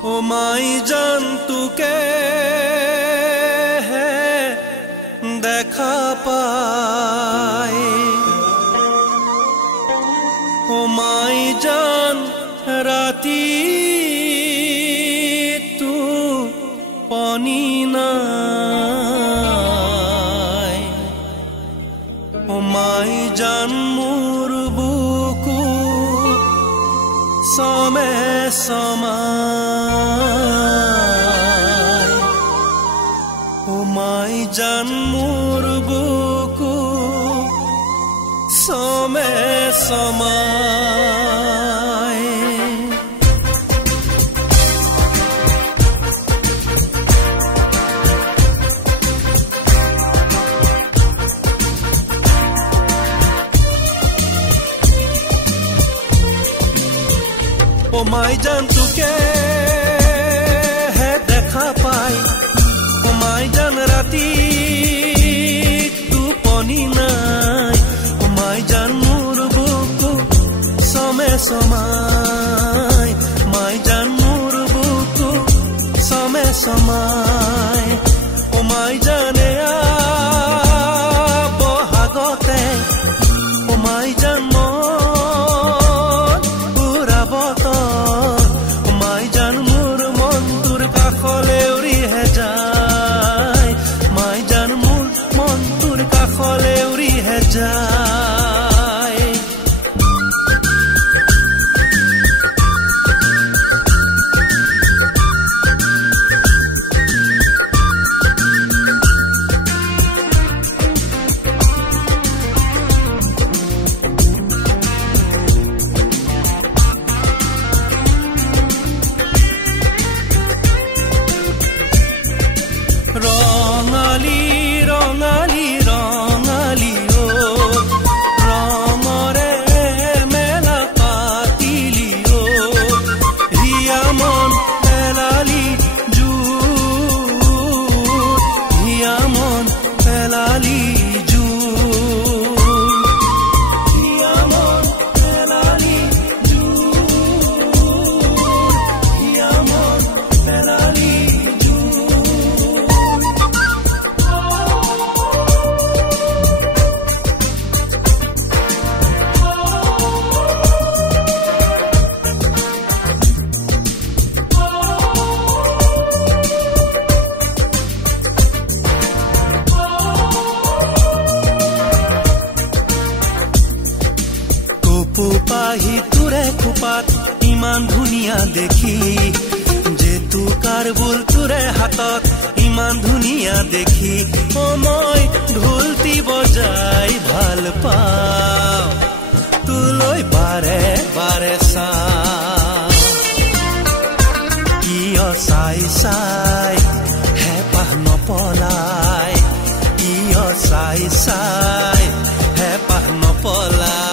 ओ माई जान तुके है देखा पाए ओ माई जान राती तू पानी नाय ओ माई जान मोर बुकु समे समाय ओ माई जान मोर बुकु समे समाय ओ माई जान तुके है देखा पाई ओ माई जान राती तू पानी नाई ओ माई जान मोर बुकु समे समाय माई जान मोर बुकु समे समाय ओ माई जाने बहागते ओ माई जान পাহি তোৰে খোপাত ইমান ধুনীয়া দেখি যে তোকাৰ বুল তোৰে হাতত ইমান ধুনীয়া দেখি ও মই ঢোলটি বজাই ভাল পাওঁ তোলৈ বাৰে বাৰে চাওঁ কিয় চাই চাই হেঁপাহ নপলাই কিয় চাই চাই হেঁপাহ নপলাই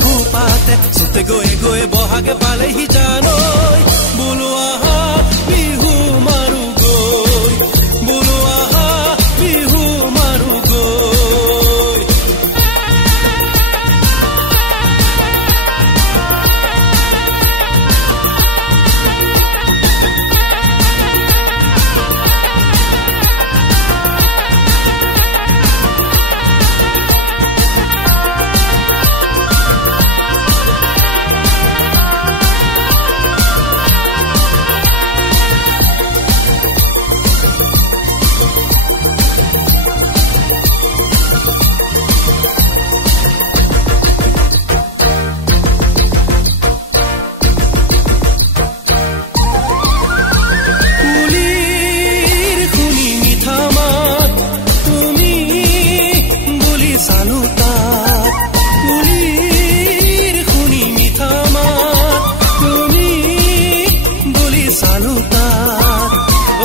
খোপাতে চুতে গৈ গৈ বহাগে পালেহি জানৈ বোলো আহা বিহু মাৰো গৈ বোলো আহা বিহু মাৰো গৈ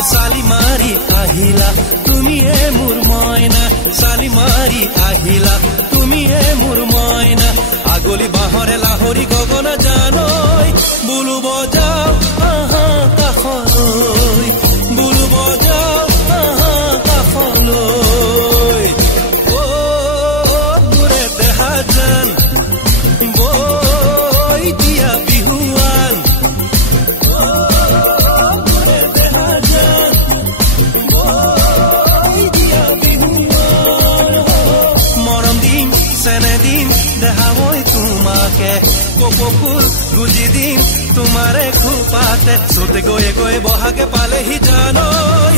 साली मारी আহিলা তুমিয়ে মোৰ ময়না সালি মাৰি আহিলা তুমিয়ে মোৰ ময়না আগলি বাহরে লাহরি গগনা জানৈ বুলু বজাও আহা কাখলৈ বুলু বজাও আহা কাখলৈ ও মোরে দেহা জান বই দিয়া বিহুৱান দেহাবই তোমাকে কপকুল গুজি দিম তোমাৰে খোপাতে চুতে গৈ গৈ বহাগে পালেহি জানৈ